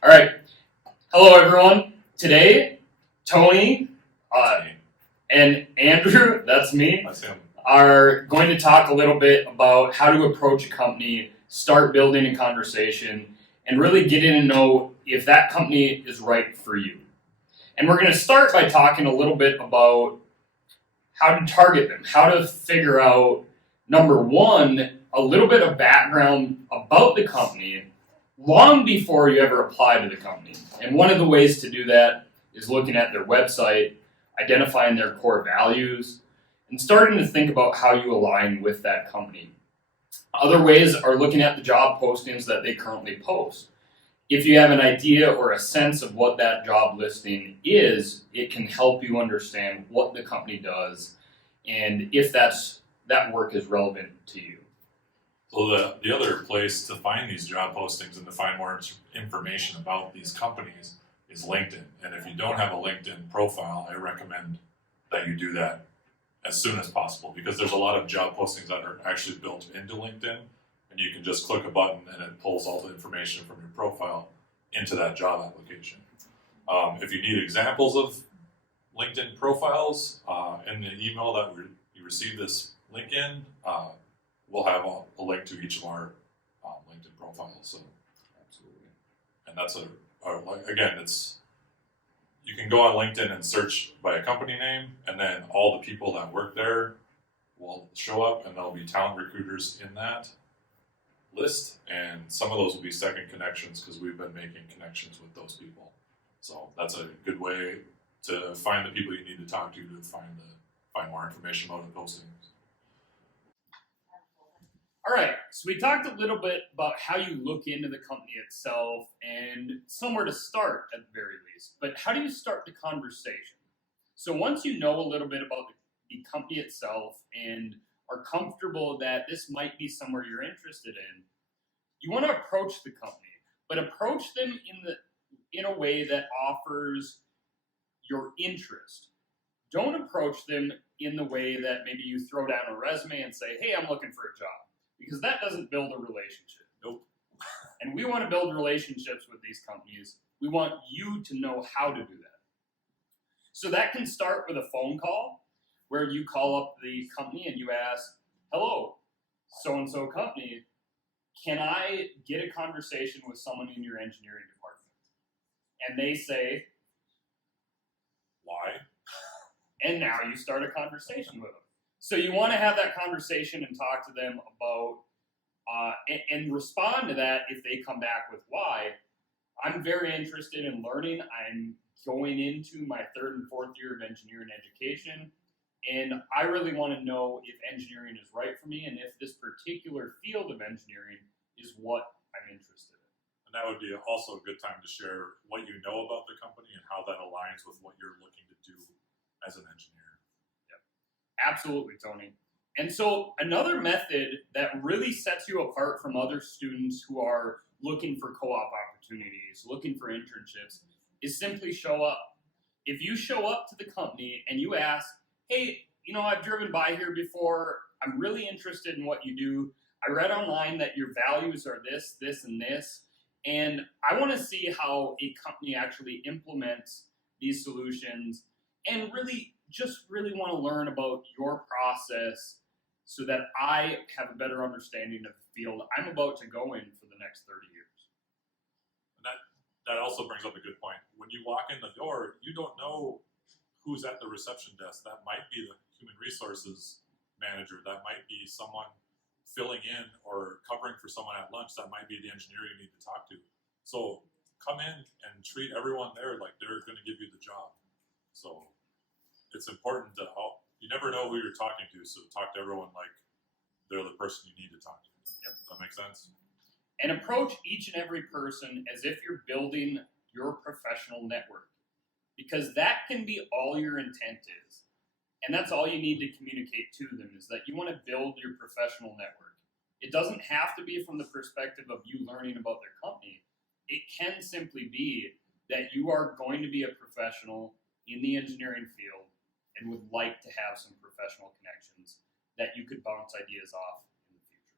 All right. Hello, everyone. Today, Tony and Andrew, that's me, That's him. are going to talk a little bit about how to approach a company, start building a conversation, and really get in and know if that company is right for you. And we're going to start by talking a little bit about how to target them, how to figure out, number one, a little bit of background about the company long before you ever apply to the company. And one of the ways to do that is looking at their website, identifying their core values, and starting to think about how you align with that company. Other ways are looking at the job postings that they currently post. If you have an idea or a sense of what that job listing is, it can help you understand what the company does and if that work is relevant to you. So the other place to find these job postings and to find more information about these companies is LinkedIn. And if you don't have a LinkedIn profile, I recommend that you do that as soon as possible, because there's a lot of job postings that are actually built into LinkedIn, and you can just click a button and it pulls all the information from your profile into that job application. If you need examples of LinkedIn profiles in the email that you receive this link in, we'll have a link to each of our LinkedIn profiles. So, Absolutely. and that's it's you can go on LinkedIn and search by a company name, and then all the people that work there will show up, and there'll be talent recruiters in that list, and some of those will be second connections because we've been making connections with those people. So that's a good way to find the people you need to talk to find more information about the postings. All right, so we talked a little bit about how you look into the company itself and somewhere to start at the very least. But how do you start the conversation? So once you know a little bit about the company itself and are comfortable that this might be somewhere you're interested in, you want to approach the company, but approach them in a way that offers your interest. Don't approach them in the way that maybe you throw down a resume and say, hey, I'm looking for a job. Because that doesn't build a relationship. Nope. And we want to build relationships with these companies. We want you to know how to do that. So that can start with a phone call where you call up the company and you ask, hello, so-and-so company, can I get a conversation with someone in your engineering department? And they say, why? And now you start a conversation with them. So you want to have that conversation and talk to them about and respond to that if they come back with why. I'm very interested in learning. I'm going into my third and fourth year of engineering education, and I really want to know if engineering is right for me and if this particular field of engineering is what I'm interested in. And that would be also a good time to share what you know about the company and how that aligns with what you're looking to do as an engineer. Absolutely, Tony. And so another method that really sets you apart from other students who are looking for co-op opportunities, looking for internships, is simply show up. If you show up to the company and you ask, hey, I've driven by here before, I'm really interested in what you do. I read online that your values are this, this, and this, and I want to see how a company actually implements these solutions and really want to learn about your process so that I have a better understanding of the field I'm about to go in for the next 30 years. And that also brings up a good point. When you walk in the door, you don't know who's at the reception desk. That might be the human resources manager. That might be someone filling in or covering for someone at lunch. That might be the engineer you need to talk to. So come in and treat everyone there like they're going to give you the job. So it's important you never know who you're talking to, so talk to everyone like they're the person you need to talk to. Yep. Does that make sense? And approach each and every person as if you're building your professional network, because that can be all your intent is. And that's all you need to communicate to them, is that you want to build your professional network. It doesn't have to be from the perspective of you learning about their company. It can simply be that you are going to be a professional in the engineering field and would like to have some professional connections that you could bounce ideas off in the future.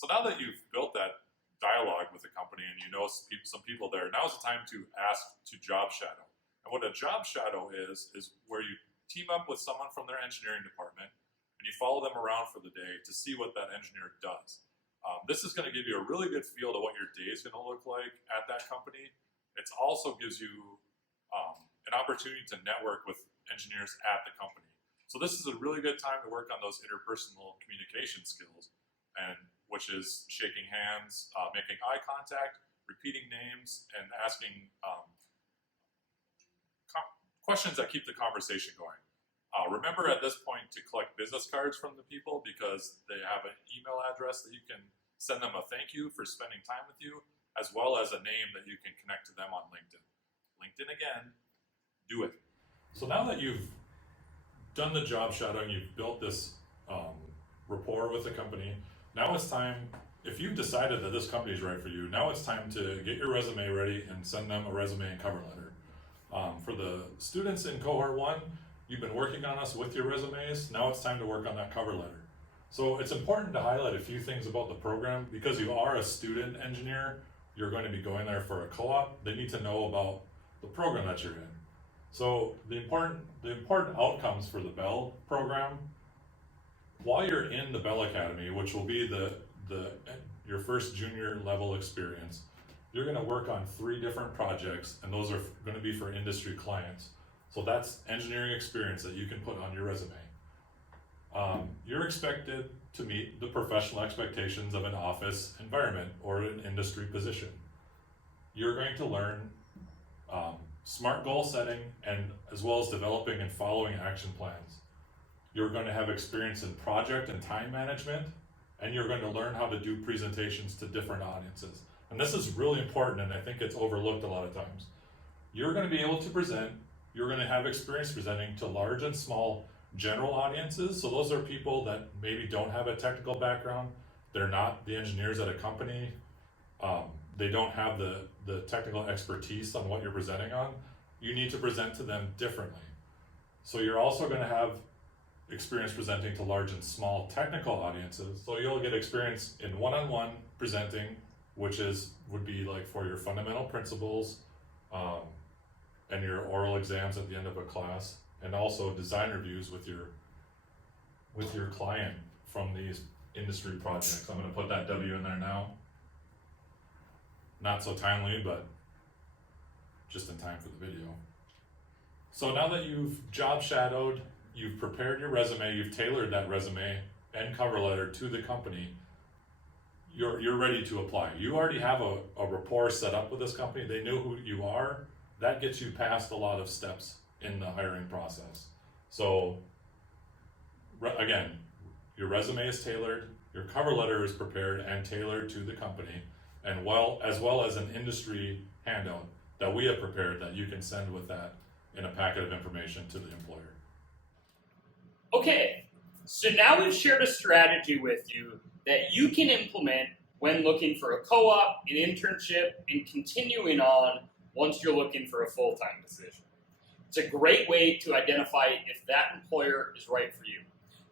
So now that you've built that dialogue with a company and you know some people there, now's the time to ask to job shadow. And what a job shadow is where you team up with someone from their engineering department and you follow them around for the day to see what that engineer does. This is going to give you a really good feel to what your day is going to look like at that company. It also gives you an opportunity to network with engineers at the company. So this is a really good time to work on those interpersonal communication skills, and which is shaking hands, making eye contact, repeating names, and asking questions that keep the conversation going. Remember at this point to collect business cards from the people because they have an email address that you can send them a thank you for spending time with you, as well as a name that you can connect to them on LinkedIn. LinkedIn again, do it. So now that you've done the job shadowing, you've built this rapport with the company, now it's time, if you've decided that this company is right for you, now it's time to get your resume ready and send them a resume and cover letter. For the students in cohort 1, you've been working on us with your resumes, now it's time to work on that cover letter. So it's important to highlight a few things about the program. Because you are a student engineer, you're going to be going there for a co-op, they need to know about the program that you're in. So the important outcomes for the Bell program, while you're in the Bell Academy, which will be your first junior level experience, you're going to work on 3 different projects, and those are going to be for industry clients. So that's engineering experience that you can put on your resume. You're expected to meet the professional expectations of an office environment or an industry position. You're going to learn SMART goal setting, and as well as developing and following action plans. You're going to have experience in project and time management, and you're going to learn how to do presentations to different audiences. And this is really important, and I think it's overlooked a lot of times. You're going to be able to present, you're going to have experience presenting to large and small general audiences. So those are people that maybe don't have a technical background, they're not the engineers at a company, they don't have the technical expertise on what you're presenting on. You need to present to them differently. So you're also going to have experience presenting to large and small technical audiences. So you'll get experience in one-on-one presenting, which would be like for your fundamental principles and your oral exams at the end of a class, and also design reviews with your client from these industry projects. I'm going to put that W in there now. Not so timely, but just in time for the video. So now that you've job shadowed, you've prepared your resume, you've tailored that resume and cover letter to the company, you're ready to apply. You already have a rapport set up with this company. They know who you are. That gets you past a lot of steps in the hiring process. So again, your resume is tailored, your cover letter is prepared and tailored to the company, and as well as an industry handout that we have prepared that you can send with that in a packet of information to the employer. Okay, so now we've shared a strategy with you that you can implement when looking for a co-op, an internship, and continuing on once you're looking for a full-time position. It's a great way to identify if that employer is right for you.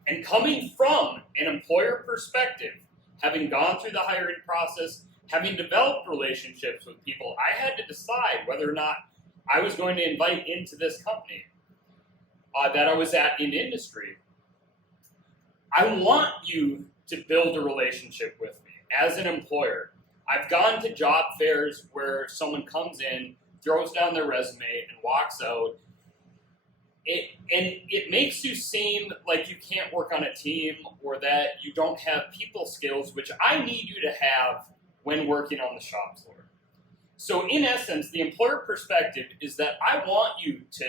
And coming from an employer perspective, having gone through the hiring process, having developed relationships with people, I had to decide whether or not I was going to invite into this company that I was at in industry. I want you to build a relationship with me as an employer. I've gone to job fairs where someone comes in, throws down their resume, and walks out. It makes you seem like you can't work on a team or that you don't have people skills, which I need you to have when working on the shop floor. So in essence, the employer perspective is that I want you to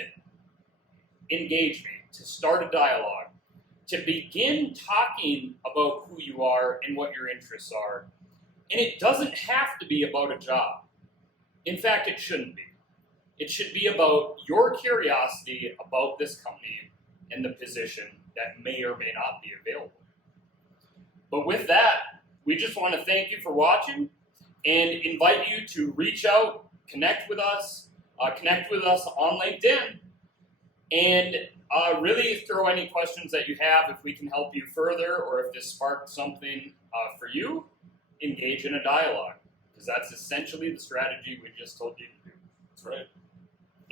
engage me, to start a dialogue, to begin talking about who you are and what your interests are. And it doesn't have to be about a job. In fact, it shouldn't be. It should be about your curiosity about this company and the position that may or may not be available. But with that, we just want to thank you for watching and invite you to reach out, connect with us on LinkedIn, and really throw any questions that you have. If we can help you further or if this sparked something for you, engage in a dialogue. because that's essentially the strategy we just told you to do. That's right.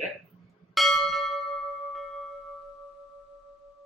Okay.